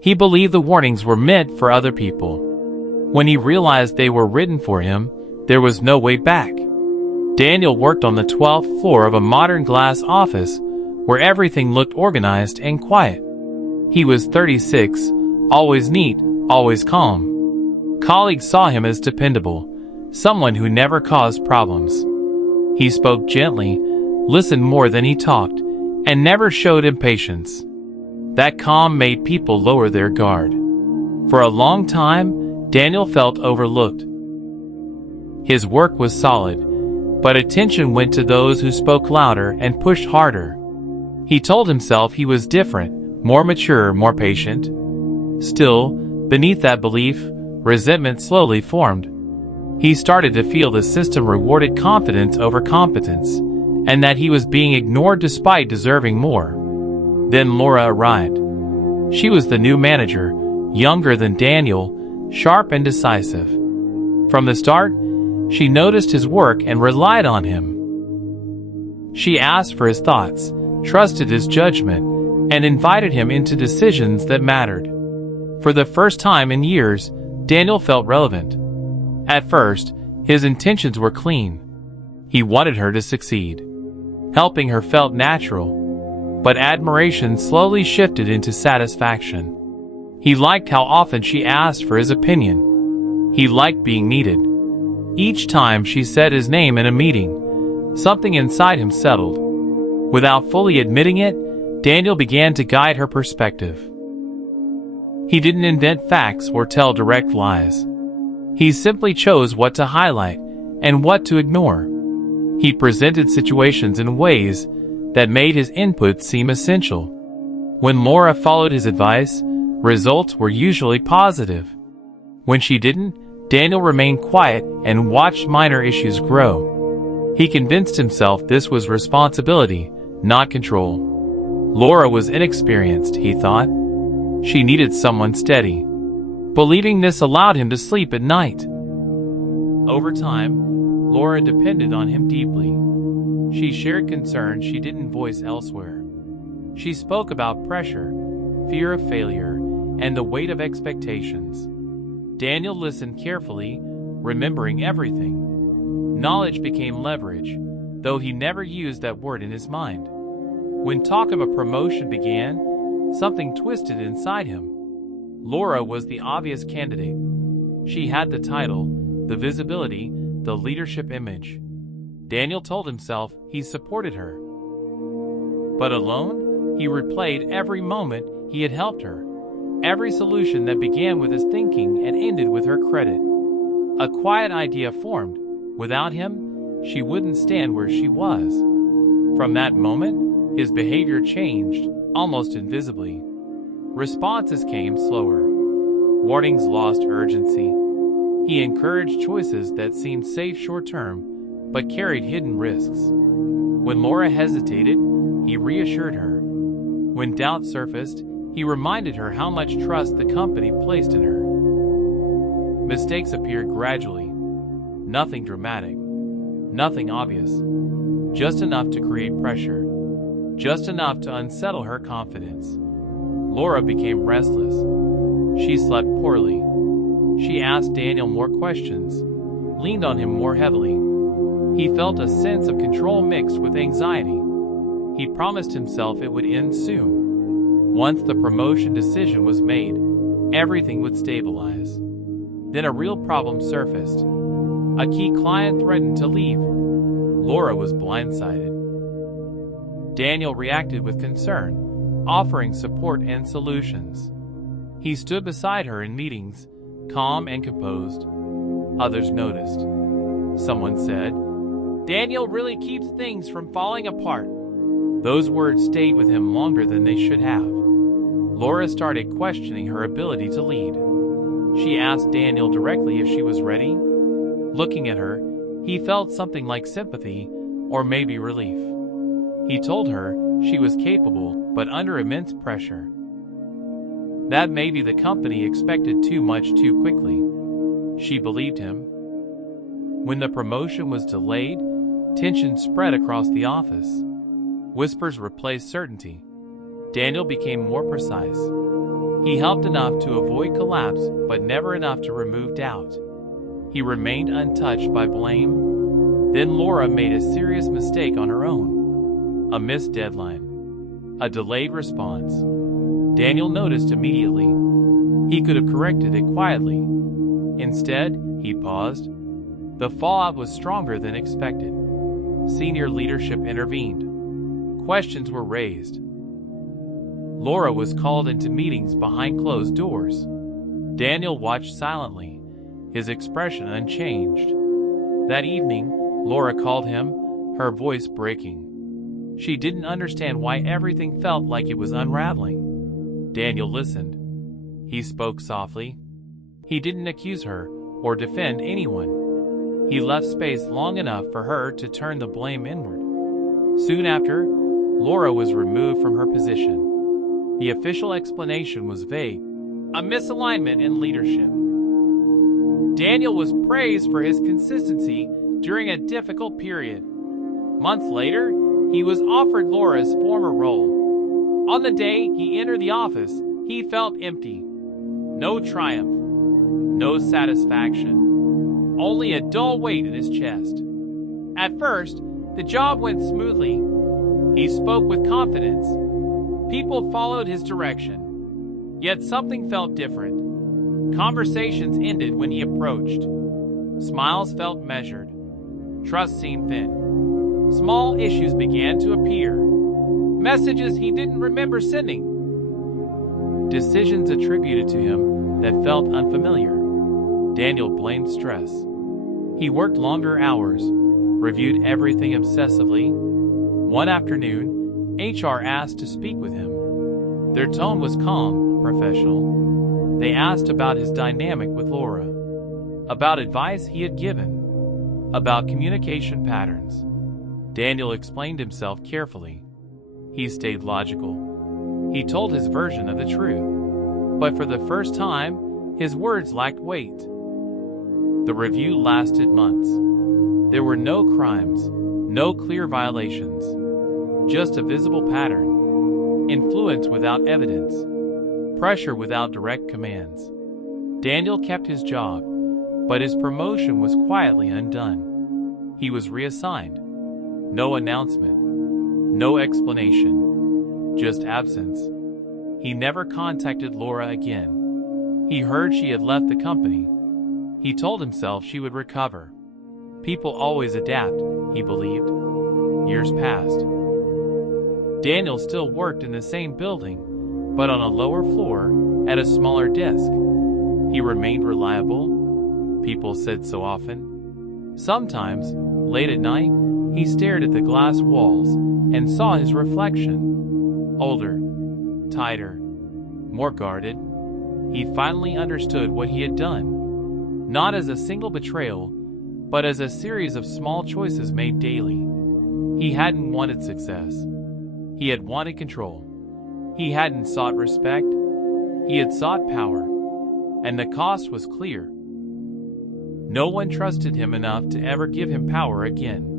He believed the warnings were meant for other people. When he realized they were written for him, there was no way back. Daniel worked on the 12th floor of a modern glass office where everything looked organized and quiet. He was 36, always neat, always calm. Colleagues saw him as dependable, someone who never caused problems. He spoke gently, listened more than he talked, and never showed impatience. That calm made people lower their guard. For a long time, Daniel felt overlooked. His work was solid, but attention went to those who spoke louder and pushed harder. He told himself he was different, more mature, more patient. Still, beneath that belief, resentment slowly formed. He started to feel the system rewarded confidence over competence, and that he was being ignored despite deserving more. Then Laura arrived. She was the new manager, younger than Daniel, sharp and decisive. From the start, she noticed his work and relied on him. She asked for his thoughts, trusted his judgment, and invited him into decisions that mattered. For the first time in years, Daniel felt relevant. At first, his intentions were clean. He wanted her to succeed. Helping her felt natural, but admiration slowly shifted into satisfaction. He liked how often she asked for his opinion. He liked being needed. Each time she said his name in a meeting, something inside him settled. Without fully admitting it, Daniel began to guide her perspective. He didn't invent facts or tell direct lies. He simply chose what to highlight and what to ignore. He presented situations in ways that made his input seem essential. When Laura followed his advice, results were usually positive. When she didn't, Daniel remained quiet and watched minor issues grow. He convinced himself this was responsibility, not control. Laura was inexperienced, he thought. She needed someone steady. Believing this allowed him to sleep at night. Over time, Laura depended on him deeply. She shared concerns she didn't voice elsewhere. She spoke about pressure, fear of failure, and the weight of expectations. Daniel listened carefully, remembering everything. Knowledge became leverage, though he never used that word in his mind. When talk of a promotion began, something twisted inside him. Laura was the obvious candidate. She had the title, the visibility, the leadership image. Daniel told himself he supported her. But alone, he replayed every moment he had helped her. Every solution that began with his thinking and ended with her credit. A quiet idea formed. Without him, she wouldn't stand where she was. From that moment, his behavior changed, almost invisibly. Responses came slower. Warnings lost urgency. He encouraged choices that seemed safe short-term, but carried hidden risks. When Laura hesitated, he reassured her. When doubt surfaced, he reminded her how much trust the company placed in her. Mistakes appeared gradually. Nothing dramatic. Nothing obvious. Just enough to create pressure. Just enough to unsettle her confidence. Laura became restless. She slept poorly. She asked Daniel more questions, leaned on him more heavily. He felt a sense of control mixed with anxiety. He promised himself it would end soon. Once the promotion decision was made, everything would stabilize. Then a real problem surfaced. A key client threatened to leave. Laura was blindsided. Daniel reacted with concern, offering support and solutions. He stood beside her in meetings, calm and composed. Others noticed. Someone said, "Daniel really keeps things from falling apart." Those words stayed with him longer than they should have. Laura started questioning her ability to lead. She asked Daniel directly if she was ready. Looking at her, he felt something like sympathy, or maybe relief. He told her she was capable, but under immense pressure. That maybe the company expected too much too quickly. She believed him. When the promotion was delayed, tension spread across the office. Whispers replaced certainty. Daniel became more precise. He helped enough to avoid collapse, but never enough to remove doubt. He remained untouched by blame. Then Laura made a serious mistake on her own. A missed deadline. A delayed response. Daniel noticed immediately. He could have corrected it quietly. Instead, he paused. The fallout was stronger than expected. Senior leadership intervened. Questions were raised. Laura was called into meetings behind closed doors. Daniel watched silently, his expression unchanged. That evening, Laura called him, her voice breaking. She didn't understand why everything felt like it was unraveling. Daniel listened. He spoke softly. He didn't accuse her or defend anyone. He left space long enough for her to turn the blame inward. Soon after, Laura was removed from her position. The official explanation was vague, a misalignment in leadership. Daniel was praised for his consistency during a difficult period. Months later, he was offered Laura's former role. On the day he entered the office, he felt empty. No triumph, no satisfaction, only a dull weight in his chest. At first, the job went smoothly. He spoke with confidence. People followed his direction. Yet something felt different. Conversations ended when he approached. Smiles felt measured. Trust seemed thin. Small issues began to appear. Messages he didn't remember sending. Decisions attributed to him that felt unfamiliar. Daniel blamed stress. He worked longer hours, reviewed everything obsessively. One afternoon, HR asked to speak with him. Their tone was calm, professional. They asked about his dynamic with Laura, about advice he had given, about communication patterns. Daniel explained himself carefully. He stayed logical. He told his version of the truth. But for the first time, his words lacked weight. The review lasted months. There were no crimes, no clear violations. Just a visible pattern. Influence without evidence. Pressure without direct commands. Daniel kept his job, but his promotion was quietly undone. He was reassigned. No announcement. No explanation. Just absence. He never contacted Laura again. He heard she had left the company. He told himself she would recover. People always adapt, he believed. Years passed. Daniel still worked in the same building, but on a lower floor at a smaller desk. He remained reliable. People said so often. Sometimes, late at night, he stared at the glass walls and saw his reflection. Older, tighter, more guarded. He finally understood what he had done, not as a single betrayal, but as a series of small choices made daily. He hadn't wanted success. He had wanted control. He hadn't sought respect. He had sought power. And the cost was clear. No one trusted him enough to ever give him power again.